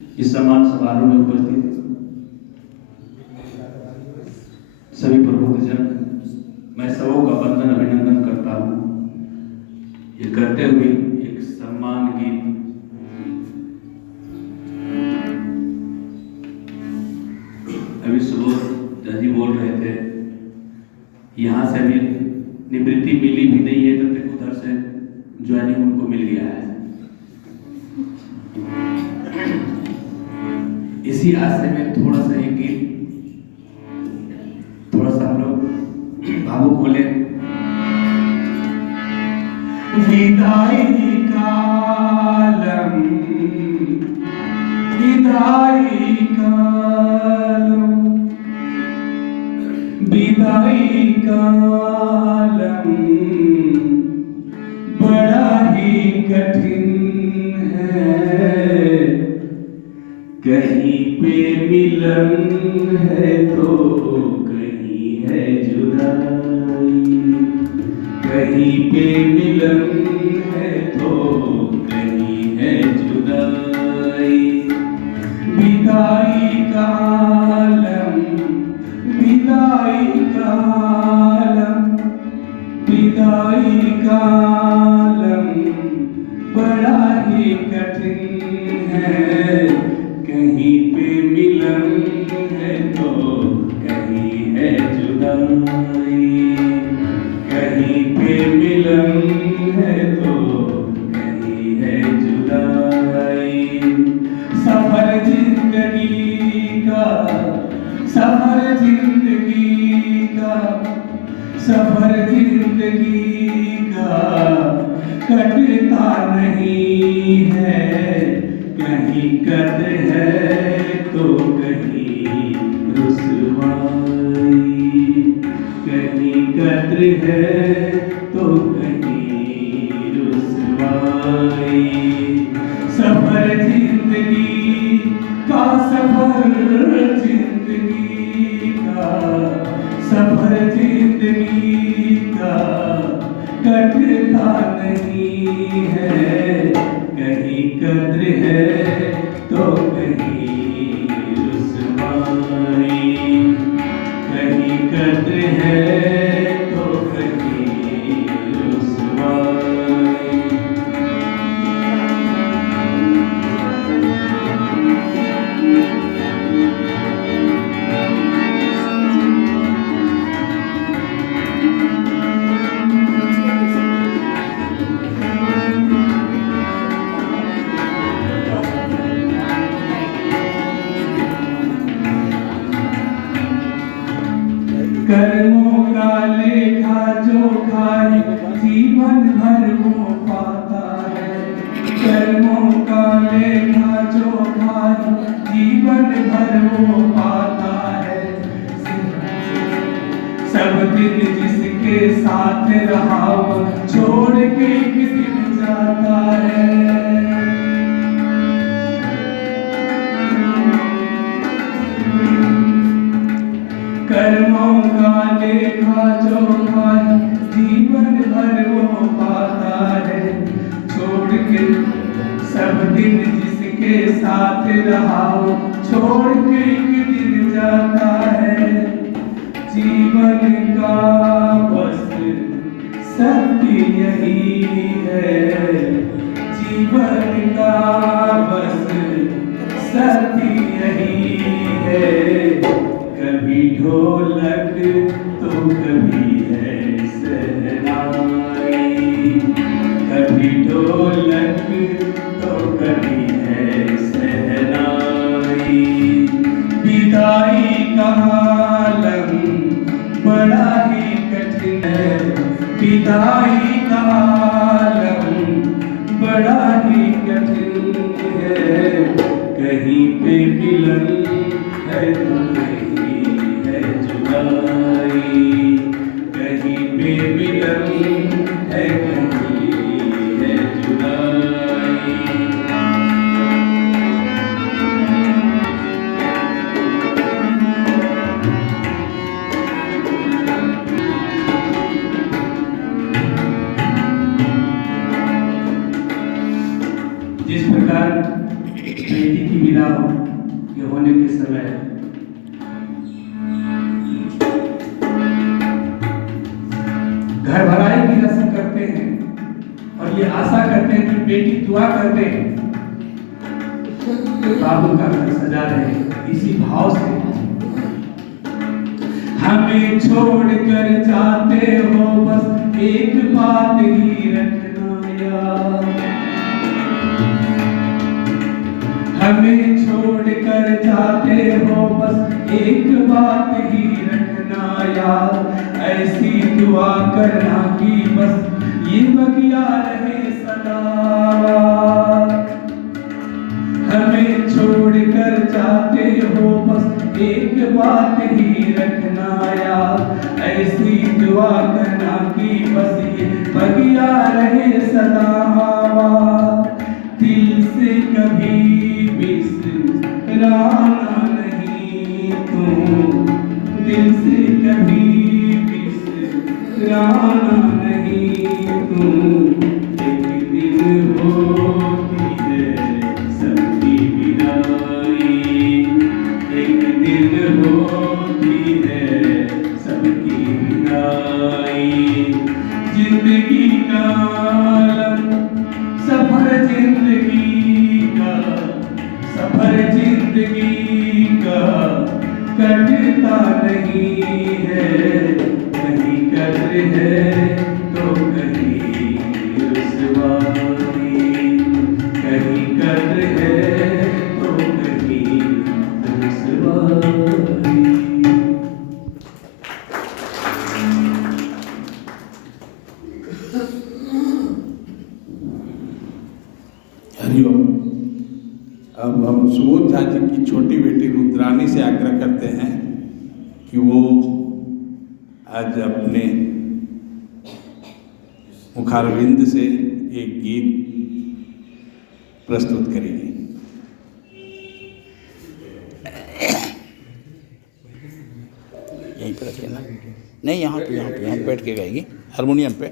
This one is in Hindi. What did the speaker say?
इस सम्मान समारोह में उपस्थित सभी प्रबुद्धजन, मैं सबों का वंदन अभिनंदन करता हूँ। ये करते हुए एक सम्मान गीत अभी सुबह दादी बोल रहे थे, यहाँ से अभी निवृत्ति मिली भी नहीं है, तब तक उधर से ज्वाइनिंग उनको मिल गया है। इसी आशय में थोड़ा सा एक गीत, थोड़ा सा हम लोग भावुक बोले। विदाई कालम, विदाई कालम, विदाई कालम बड़ा ही कठिन है। कहीं पे मिलन है तो कहीं है जुदाई, कहीं पे मिलन है तो कहीं है जुदाई। विदाई का आलम, विदाई का आलम, विदाई का आलम बड़ा ही कठिन है। कहीं पे मिलन है तो कहीं है जुदाई, कहीं पे मिलन है तो कहीं है जुदाई। सफर जिंदगी का, सफर जिंदगी का, सफर जिंदगी का कटता नहीं है। कहीं कद्र है तो कहीं रुसवाई, कहीं कद्र है तो कहीं रुसवाई। सफर जिंदगी का, सफर जिंदगी का, सफर जिंदगी का कटता नहीं है। कहीं कद्र है तो कहीं रुसवाई, कहीं कद्र है तो कहीं रुसवाई। कर्मों का लेखा जोखा जीवन भर वो पाता है। कर्मों का लेखा जोखा जीवन भर वो पाता है। सब दिन जिसके साथ रहा वो छोड़ के एक दिन जाता है। कर्मों का लेखा जोखा जीवन भर वो पाता है। छोड़ के सब दिन जिसके साथ रहा वो छोड़ के एक दिन जाता है। जीवन का बस सत्य यही है, जीवन का बस सत्य यही है। कभी ढोलक तो कभी है सहनाई, कभी ढोलक तो कभी है सहनाई। विदाई का आलम बड़ा ही कठिन है। विदाई का आलम बड़ा ही कठिन है। कहीं पे मिलन है तो कहीं है जुदाई, कहीं के होने के समय घर भराई की रस्म करते हैं और ये आशा करते हैं कि बेटी दुआ कर दे बाबू का घर सजा रहे, इसी भाव से हमें छोड़कर जाते हो बस एक बात ही रखना याद, हमें छोड़कर जाते हो बस एक बात ही रखना याद, ऐसी दुआ करना कि बस ये बगिया रहे सदा, हमें छोड़कर जाते हो बस एक बात ही रखना याद, ऐसी दुआ करना कि बस ये बगिया रहे सदा, दिल से कभी बिसराना नहीं तू, दिल से कभी बिसराना नहीं तू, एक दिन होती है सबकी विदाई, एक दिन होती है सबकी विदाई, जिंदगी का सफर जिंदगी का कटता नहीं है, कहीं कदर है तो कहीं रुसवाई, कहीं कदर है तो कहीं रुसवाई। हरिओम। अब हम सुबोध झा जी की छोटी बेटी रुद्रानी से आग्रह करते हैं कि वो आज अपने मुखारविंद से एक गीत प्रस्तुत करेगी। यहीं पर रखिए ना, नहीं यहाँ पे बैठ के गाएगी हारमोनियम पे।